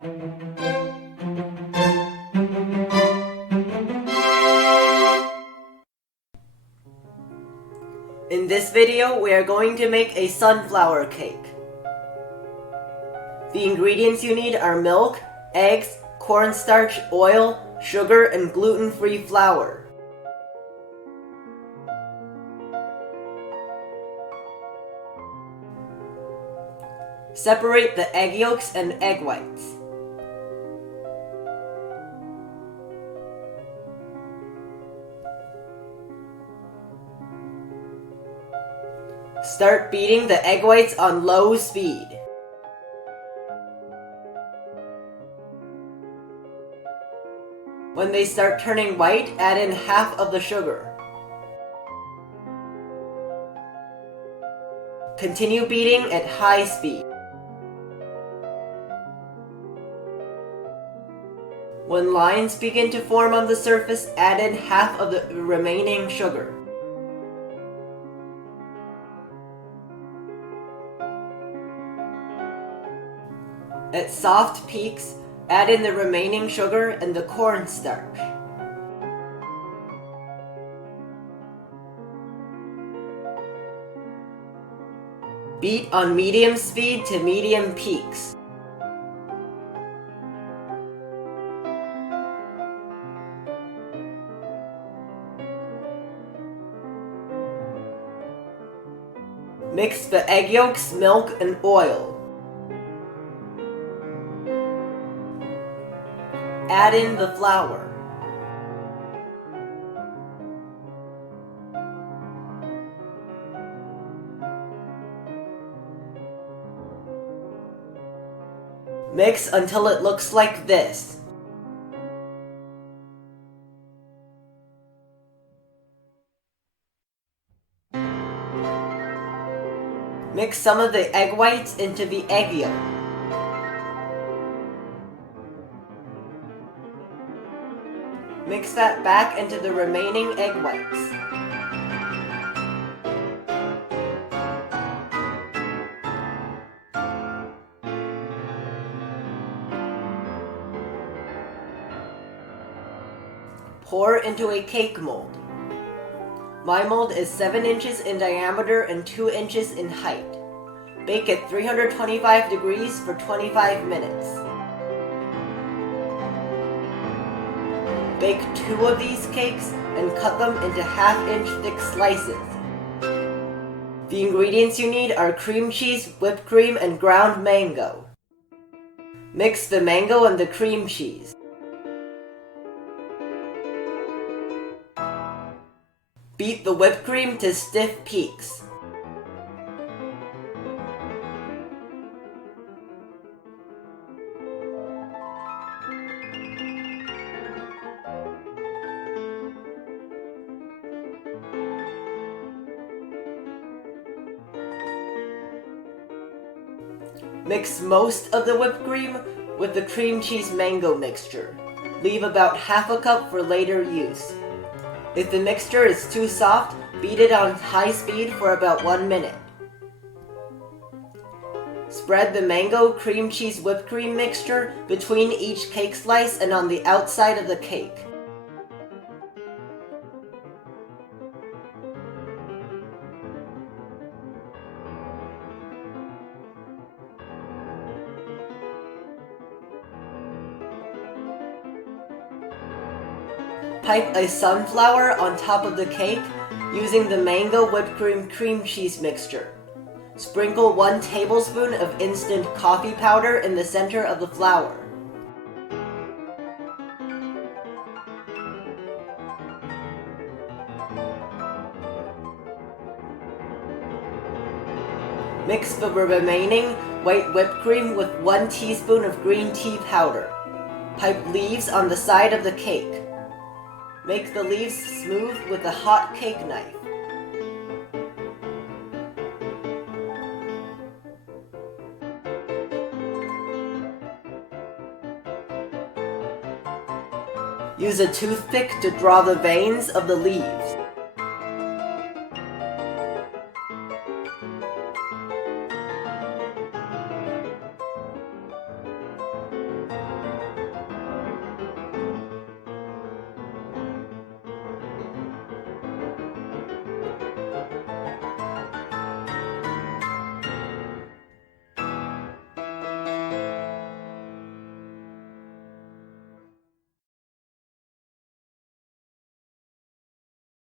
In this video, we are going to make a sunflower cake. The ingredients you need are milk, eggs, cornstarch, oil, sugar, and gluten-free flour. Separate the egg yolks and egg whites. Start beating the egg whites on low speed. When they start turning white, add in half of the sugar. Continue beating at high speed. When lines begin to form on the surface, add in half of the remaining sugar. At soft peaks, add in the remaining sugar and the cornstarch. Beat on medium speed to medium peaks. Mix the egg yolks, milk, and oil. Add in the flour. Mix until it looks like this. Mix some of the egg whites into the egg yolk. Mix that back into the remaining egg whites. Pour into a cake mold. My mold is 7 inches in diameter and 2 inches in height. Bake at 325 degrees for 25 minutes. Bake 2 of these cakes and cut them into half-inch thick slices. The ingredients you need are cream cheese, whipped cream, and ground mango. Mix the mango and the cream cheese. Beat the whipped cream to stiff peaks. Mix most of the whipped cream with the cream cheese mango mixture. Leave about half a cup for later use. If the mixture is too soft, beat it on high speed for about 1 minute. Spread the mango cream cheese whipped cream mixture between each cake slice and on the outside of the cake. Pipe a sunflower on top of the cake using the mango whipped cream cheese mixture. Sprinkle 1 tablespoon of instant coffee powder in the center of the flour. Mix the remaining white whipped cream with 1 teaspoon of green tea powder. Pipe leaves on the side of the cake. Make the leaves smooth with a hot cake knife. Use a toothpick to draw the veins of the leaves.